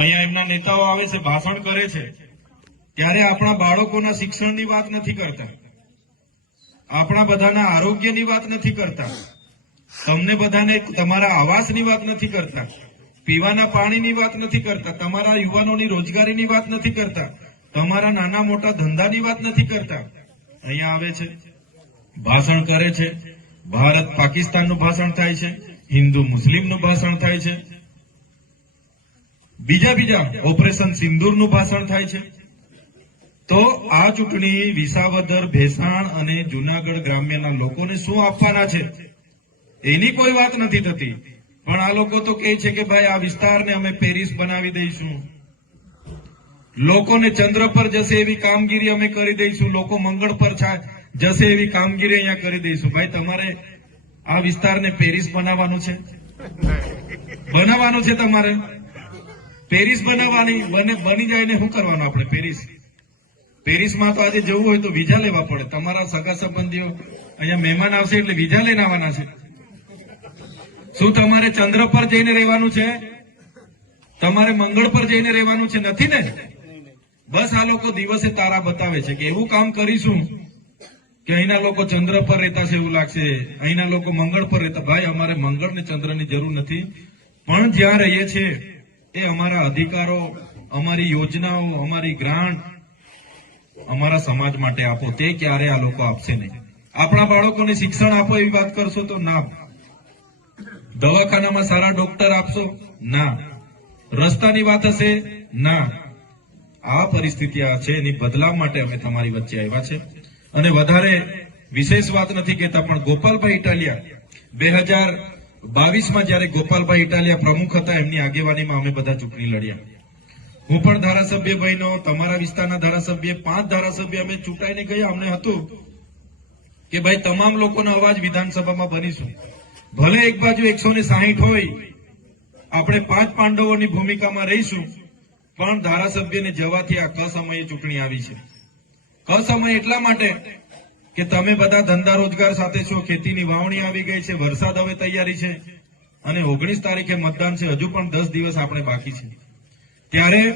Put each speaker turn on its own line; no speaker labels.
અહીંયા એમના નેતાઓ આવે છે, ભાષણ કરે છે. ત્યારે આપણા બાળકોના શિક્ષણની વાત નથી કરતા. આપણા બધાના આરોગ્યની વાત નથી કરતા. તમને બધાને તમારા આવાસની વાત નથી કરતા. પીવાના પાણીની વાત નથી કરતા. તમારા યુવાનોની રોજગારીની વાત નથી કરતા. તમારા નાના મોટા ધંધાની વાત નથી કરતા. અહીંયા આવે છે, ભાષણ કરે છે. ભારત પાકિસ્તાનનું ભાષણ થાય છે. હિન્દુ મુસ્લિમનું ભાષણ થાય છે. બીજા બીજા ઓપરેશન સિંદૂરનું ભાષણ થાય છે. તો આ ચૂંટણી વિસાવદર, ભેસાણ અને જુનાગઢ ગ્રામ્યના લોકોને શું આપવાના છે? એની કોઈ વાત નથી થતી. પણ આ લોકો તો કહે છે કે ભાઈ, આ વિસ્તારને અમે પેરિસ બનાવી દઈશું. લોકોને ચંદ્ર પર જશે એવી કામગીરી અમે કરી દઈશું. લોકો મંગળ પર જશે એવી કામગીરી અહીંયા કરી દઈશું. ભાઈ, તમારે આ વિસ્તારને પેરિસ બનાવવાનું છે? બનાવવાનું છે તમારે? પેરિસ બનાવવાની, બની જાય ને શું કરવાનું આપણે પેરિસ? પેરિસમાં તો આજે જવું હોય તો વિઝા લેવા પડે. તમારા સગા સંબંધીઓ અહીંયા મહેમાન આવશે એટલે વિઝા લઈને આવવાના છે. શું તમારે ચંદ્ર પર જઈને રહેવાનું છે? તમારે મંગળ પર જઈને રહેવાનું છે? નથી ને? બસ આ લોકો દિવસે તારા બતાવે છે કે એવું કામ કરીશું કે અહીંના લોકો ચંદ્ર પર રહેતા છે એવું લાગશે. અહીંના લોકો મંગળ પર રહેતા. ભાઈ, અમારે મંગળ ને ચંદ્રની જરૂર નથી. પણ જ્યાં રહીએ છીએ એ અમારા અધિકારો, અમારી યોજનાઓ, અમારી ગ્રાન્ટ અમારા સમાજ માટે આપો. તે ક્યારે આ લોકો આપશે નહીં. આપણા બાળકોને શિક્ષણ આપો એવી વાત કરશો તો ના. દવાખાનામાં સારા ડોક્ટર આપશો? ના. રસ્તાની વાત હશે? ના. આ પરિસ્થિતિ આ છે, એની બદલાવ માટે અમે તમારી વચ્ચે આવ્યા છે. અને વધારે વિશેષ વાત નથી કહેતા, પણ ગોપાલભાઈ ઇટાલિયા બે હજાર બાવીસમાં જયારે ગોપાલભાઈ ઇટાલિયા પ્રમુખ હતા, એમની આગેવાનીમાં અમે બધા ચૂંટણી લડ્યા. હું પણ ધારાસભ્ય બહેનો તમારા વિસ્તારના ધારાસભ્ય પાંચ ધારાસભ્ય અમે ચૂંટાઈને ગયા. અમને હતું કે ભાઈ, તમામ લોકોનો અવાજ વિધાનસભામાં બનીશું. ભલે એક બાજુ એકસો ને સાહીઠ હોય, આપણે પાંચ પાંડવોની ભૂમિકામાં રહીશું, પણ ધારાસભ્યને જવાથી આ કસમયે ચૂંટણી આવી છે. કસમય એટલા માટે કે તમે બધા ધંધા રોજગાર સાથે છો, ખેતીની વાવણી આવી ગઈ છે, વરસાદ હવે તૈયારી છે. અને ઓગણીસ તારીખે મતદાન છે, હજુ પણ દસ દિવસ આપણે બાકી છે. ત્યારે